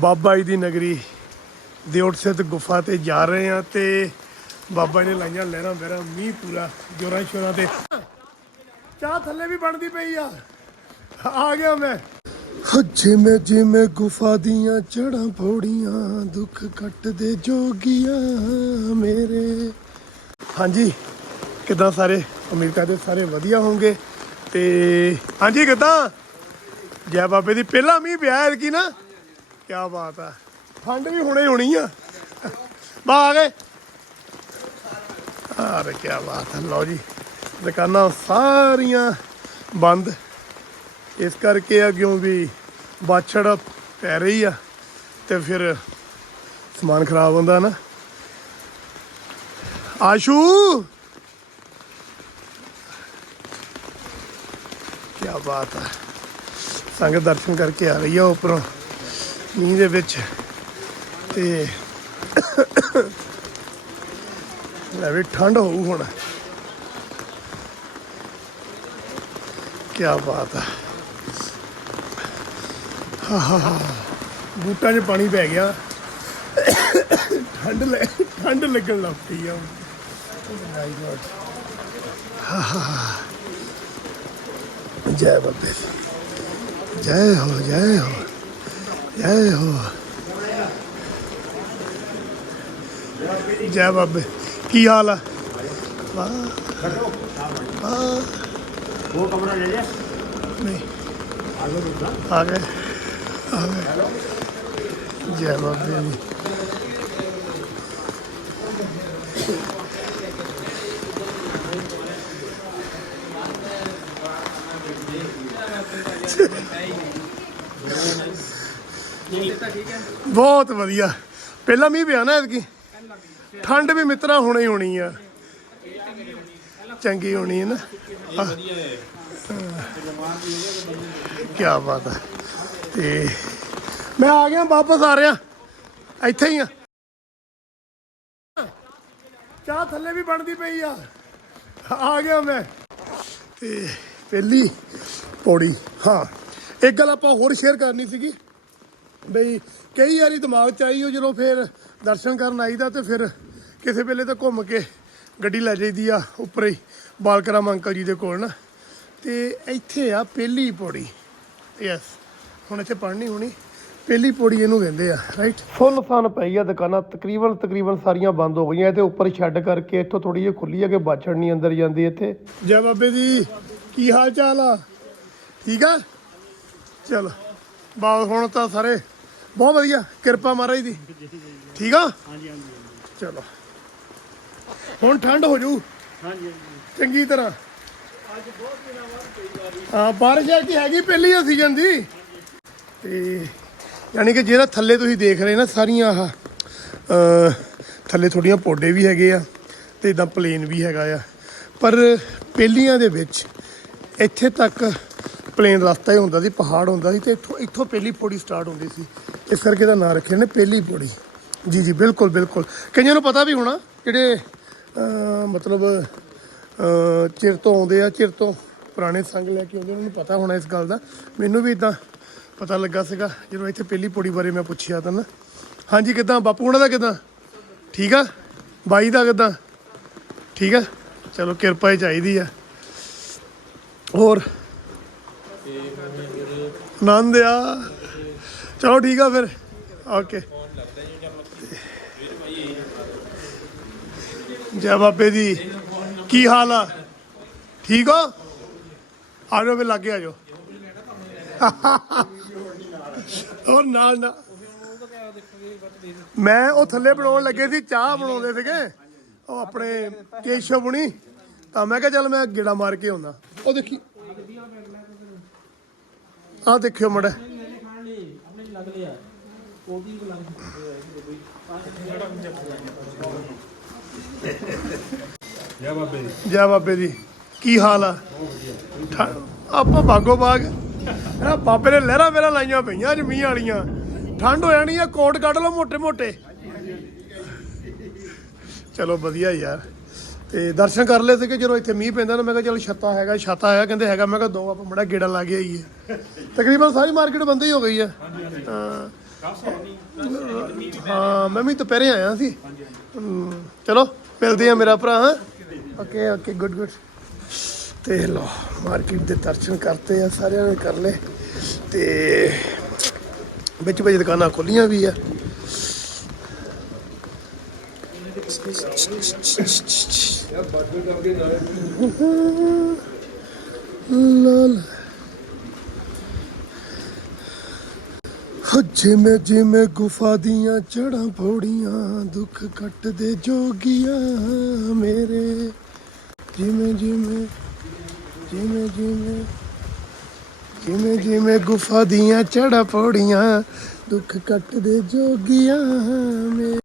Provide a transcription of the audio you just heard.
ਬਾਬਾ ਜੀ ਦੀ ਨਗਰੀ ਦਿਓਟ ਸਿੱਧ ਗੁਫਾ ਤੇ ਜਾ ਰਹੇ ਆ ਤੇ ਬਾਬਾ ਜੀ ਨੇ ਲਾਈਆਂ ਲਹਿਰਾਂ ਬਹਿਰਾਂ ਮੀਂਹ ਪੂਰਾ, ਜੋਰਾਂ ਸ਼ੋਰਾਂ ਤੇ। ਚਾਹ ਥੱਲੇ ਵੀ ਬਣਦੀ ਪਈ ਆ। ਆ ਗਿਆ ਮੈਂ। ਜਿਵੇਂ ਜਿਵੇਂ ਗੁਫਾ ਦੀਆਂ ਚੜਾਂ ਪੌੜੀਆਂ ਦੁੱਖ ਕੱਟਦੇ ਜੋਗੀਆਂ ਮੇਰੇ। ਹਾਂਜੀ, ਕਿਦਾਂ ਸਾਰੇ? ਅਮਰੀਕਾ ਦੇ ਸਾਰੇ ਵਧੀਆ ਹੋਣਗੇ। ਤੇ ਹਾਂਜੀ, ਕਿਦਾਂ? ਜੈ ਬਾਬੇ ਦੀ ਪਹਿਲਾ ਮੀਂਹ ਪਿਆ ਹੈ ਕੀ ਨਾ। ਕੀ ਬਾਤ ਆ। ਠੰਡ ਵੀ ਹੁਣੇ ਹੋਣੀ ਆ। ਬਾ ਆ ਗਏ। ਅਰੇ ਕੀ ਬਾਤ ਹੈ ਲਓ ਜੀ, ਦੁਕਾਨਾਂ ਸਾਰੀਆਂ ਬੰਦ। ਇਸ ਕਰਕੇ ਆ ਕਿਉਂ ਵੀ ਬਾਛੜ ਪੈ ਰਹੀ ਆ ਤੇ ਫਿਰ ਸਮਾਨ ਖਰਾਬ ਹੁੰਦਾ ਨਾ। ਆਸ਼ੂ! ਕੀ ਬਾਤ ਹੈ ਸੰਗਤ ਦਰਸ਼ਨ ਕਰਕੇ ਆ ਰਹੀ ਆ ਉੱਪਰੋਂ। ਮੀਂਹ ਦੇ ਵਿੱਚ ਤੇ ਲੈ ਵੀ ਠੰਡ ਹੋਊ ਹੁਣ। ਕੀ ਬਾਤ ਹੈ ਬੂਟਾਂ 'ਚ ਪਾਣੀ ਪੈ ਗਿਆ। ਠੰਡ ਲੈ, ਠੰਡ ਲੱਗਣ ਲੱਗ ਪਈ ਆ ਮਾਈ ਗॉड ਜੈ ਬਾਬੇ। ਦੀ। ਜੈ ਹੋ ਜੈ ਹੋ। ਜੈ ਹੋ ਜੈ ਬਾਬੇ ਕੀ ਹਾਲ ਆ? ਵਾਹ। ਵਾਹ। ਉਹ ਕਮਰਾ ਲੈ ਜਾ ਨਹੀਂ। ਆ ਗਏ। ਆ ਗਏ। ਜੈ ਬਾਬੇ। ਬਹੁਤ ਵਧੀਆ। ਪਹਿਲਾਂ ਮੀਂਹ ਪਿਆ ਨਾ ਐਤਕੀ। ਠੰਡ ਵੀ ਮਿੱਤਰਾ ਹੋਣੀ ਹੋਣੀ ਆ। ਚੰਗੀ ਹੋਣੀ ਹੈ ਨਾ। ਕੀ ਬਾਤ ਹੈ ਤੇ ਮੈਂ ਆ ਗਿਆ ਵਾਪਸ ਆ ਰਿਹਾ। ਇੱਥੇ ਹੀ ਆ। ਚਾਹ ਥੱਲੇ ਵੀ ਬਣਦੀ ਪਈ ਆ। ਆ ਗਿਆ ਮੈਂ। ਤੇ ਪਹਿਲੀ ਪੌੜੀ। ਹਾਂ। ਇੱਕ ਗੱਲ ਆਪਾਂ ਹੋਰ ਸ਼ੇਅਰ ਕਰਨੀ ਸੀਗੀ। ਬਈ ਕਈ ਵਾਰੀ ਦਿਮਾਗ ਚ ਆਈ ਉਹ ਜਦੋਂ ਫਿਰ ਦਰਸ਼ਨ ਕਰਨ ਆਈਦਾ ਤੇ ਫਿਰ ਕਿਸੇ ਵੇਲੇ ਤਾਂ ਘੁੰਮ ਕੇ ਗੱਡੀ ਲੈ ਜਾਈਦੀ ਆ ਉੱਪਰ ਹੀ ਬਾਲਕਰਾਮ ਅੰਕਲ ਜੀ ਦੇ ਕੋਲ ਨਾ। ਤੇ ਇੱਥੇ ਆ ਪਹਿਲੀ ਪੌੜੀ। ਯੈਸ ਹੁਣ ਇੱਥੇ ਪੜ੍ਹਨੀ ਹੋਣੀ। ਪਹਿਲੀ ਪੌੜੀ ਇਹਨੂੰ ਕਹਿੰਦੇ ਆ ਰਾਈਟ ਫੁੱਲ ਫਨ ਪਈ ਆ ਦੁਕਾਨਾਂ ਤਕਰੀਬਨ ਤਕਰੀਬਨ ਸਾਰੀਆਂ ਬੰਦ ਹੋ ਗਈਆਂ। ਤੇ ਉੱਪਰ ਛੱਡ ਕਰਕੇ ਇੱਥੋਂ ਥੋੜੀ ਜਿਹੀ ਖੁੱਲੀ ਆ ਕਿ ਬਾਛੜ ਨਹੀਂ ਅੰਦਰ ਜਾਂਦੀ ਇੱਥੇ। ਜੈ ਬਾਬੇ ਦੀ ਕੀ ਹਾਲ ਚਾਲ ਆ? ਠੀਕ ਆ? ਚਲ ਬਾਲ ਹੁਣ ਤਾਂ ਸਾਰੇ ਬਹੁਤ ਵਧੀਆ, ਕਿਰਪਾ ਮਹਾਰਾਜ ਦੀ। ਠੀਕ ਆ? ਚਲੋ। ਹੁਣ ਠੰਡ ਹੋ ਜੂ। ਚੰਗੀ ਤਰ੍ਹਾਂ। ਅੱਜ ਬਹੁਤ ਦਿਨਾਂ ਬਾਅਦ ਪਈ ਬਾਰਿਸ਼ ਹਾਂ, ਬਾਰਿਸ਼ ਅੱਜ ਹੈਗੀ ਪਹਿਲੀ ਦੀ। ਤੇ ਯਾਨੀ ਕਿ ਜਿਹੜਾ ਥੱਲੇ ਤੁਸੀਂ ਦੇਖ ਰਹੇ ਨਾ, ਸਾਰੀਆਂ ਆਹ ਥੱਲੇ ਥੋੜੀਆਂ ਪੌਡੇ ਵੀ ਹੈਗੇ ਆ ਤੇ ਇਦਾਂ ਪਲੇਨ ਵੀ ਹੈਗਾ ਆ। ਪਰ ਪਹਿਲੀਆਂ ਦੇ ਵਿੱਚ ਇੱਥੇ ਤੱਕ ਪਲੇਨ ਰਸਤਾ ਹੀ ਹੁੰਦਾ ਸੀ, ਪਹਾੜ ਹੁੰਦਾ ਸੀ ਤੇ ਇੱਥੋਂ ਇੱਥੋਂ ਪਹਿਲੀ ਪੌੜੀ ਸਟਾਰਟ ਹੁੰਦੀ ਸੀ। ਇਸ ਕਰਕੇ ਦਾ ਨਾਂ ਰੱਖਿਆ ਨੇ ਪਹਿਲੀ ਪੌੜੀ। ਜੀ ਜੀ, ਬਿਲਕੁਲ ਬਿਲਕੁਲ। ਕਈਆਂ ਨੂੰ ਪਤਾ ਵੀ ਹੋਣਾ ਜਿਹੜੇ ਮਤਲਬ ਚਿਰ ਤੋਂ ਆਉਂਦੇ ਆ, ਚਿਰ ਤੋਂ ਪੁਰਾਣੇ ਸੰਗ ਲੈ ਕੇ ਆਉਂਦੇ ਉਹਨਾਂ ਨੂੰ ਪਤਾ ਹੋਣਾ ਇਸ ਗੱਲ ਦਾ। ਮੈਨੂੰ ਵੀ ਇਦਾਂ ਪਤਾ ਲੱਗਾ ਸੀਗਾ, ਜਦੋਂ ਇੱਥੇ ਪਹਿਲੀ ਪੌੜੀ ਬਾਰੇ ਮੈਂ ਪੁੱਛਿਆ ਤਾਂ ਨਾ। ਹਾਂਜੀ, ਕਿਦਾਂ? ਬਾਪੂ ਉਹਨਾਂ ਦਾ ਕਿਦਾਂ? ਠੀਕ ਆ? ਬਾਈ ਦਾ ਕਿਦਾਂ? ਠੀਕ ਆ? ਚਲੋ, ਕਿਰਪਾ ਹੀ ਚਾਹੀਦੀ ਆ। ਹੋਰ? ਆਨੰਦ ਆ। ਚਲੋ ਠੀਕ ਆ ਫਿਰ। ਓਕੇ। ਜੈ ਬਾਬੇ ਦੀ। ਕੀ ਹਾਲ ਆ? ਠੀਕ ਹੋ? ਆ ਜਾਓ ਫਿਰ ਲਾਗੇ ਆ ਜਾਓ। ਹੋਰ ਨਾਲ ਨਾ। ਮੈਂ ਉਹ ਥੱਲੇ ਬਣਾਉਣ ਲੱਗੇ ਸੀ, ਚਾਹ ਬਣਾਉਂਦੇ ਸੀਗੇ। ਉਹ ਆਪਣੇ ਕੇਸ਼ਵ ਬੁਣੀ ਤਾਂ ਮੈਂ ਕਿਹਾ ਚੱਲ ਮੈਂ ਗੇੜਾ ਮਾਰ ਕੇ ਆਉਂਦਾ ਉਹ ਦੇਖੀ। ਆ ਦੇਖਿਓ ਮੜਾ। ਜੈ ਬਾਬੇ ਜੀ ਕੀ ਹਾਲ ਆ? ਆਪਾਂ ਬਾਗੋ ਬਾਗ। ਇਹਨਾਂ ਬਾਬੇ ਨੇ ਲਹਿਰਾ ਮੇਰਾ ਲਾਈਆਂ ਪਈਆਂ ਅੱਜ ਵਾਲੀਆਂ। ਠੰਡ ਹੋ ਜਾਣੀ ਆ ਕੋਟ ਕੱਢ ਲਓ ਮੋਟੇ ਮੋਟੇ ਚਲੋ ਵਧੀਆ ਯਾਰ। ਤੇ ਦਰਸ਼ਨ ਕਰ ਲਏ ਸੀਗੇ ਜਦੋਂ ਇੱਥੇ ਮੀਂਹ ਪੈਂਦਾ ਨਾ ਮੈਂ ਕਿਹਾ ਚਲ ਛੱਤਾ ਹੈਗਾ ਛੱਤਾ ਹੈਗਾ ਕਹਿੰਦੇ ਹੈਗਾ ਮੈਂ ਕਿਹਾ ਦੋ ਆਪਾਂ ਮੜਾ ਗੇੜਾ ਲਾ ਕੇ ਆਈਏ। ਤਕਰੀਬਨ ਸਾਰੀ ਮਾਰਕੀਟ ਬੰਦ ਹੀ ਹੋ ਗਈ ਹਾਂ। ਹੈ ਮੈਂ ਵੀ ਦੁਪਹਿਰੇ ਆਇਆ ਸੀ। ਚਲੋ ਮਿਲਦੇ ਆ ਮੇਰਾ ਭਰਾ ਹਾਂ। ਓਕੇ ਓਕੇ ਗੁੱਡ ਗੁੱਡ ਤੇ ਲੋ ਮਾਰਕੀਟ ਦੇ ਦਰਸ਼ਨ ਕਰਤੇ ਆ ਸਾਰਿਆਂ ਨੇ ਕਰ ਲਏ। ਤੇ ਵਿੱਚ ਵਿੱਚ ਦੁਕਾਨਾਂ ਖੁੱਲੀਆਂ ਵੀ ਆ। ਲਾ ਲਾ ਜਿਵੇਂ ਜਿਵੇਂ ਗੁਫਾ ਦੀਆਂ ਜੜਾਂ ਪੌੜੀਆਂ, ਦੁੱਖ ਕੱਟਦੇ ਜੋਗੀਆਂ ਮੇਰੇ। ਜਿਵੇਂ ਜਿਵੇਂ ਜਿਵੇਂ ਜਿਵੇਂ ਜਿਵੇਂ ਜਿਵੇਂ ਗੁਫਾ ਦੀਆਂ ਚੜਾ ਪੌੜੀਆਂ, ਦੁੱਖ ਕੱਟਦੇ ਜੋਗੀਆਂ ਮੇਰੇ।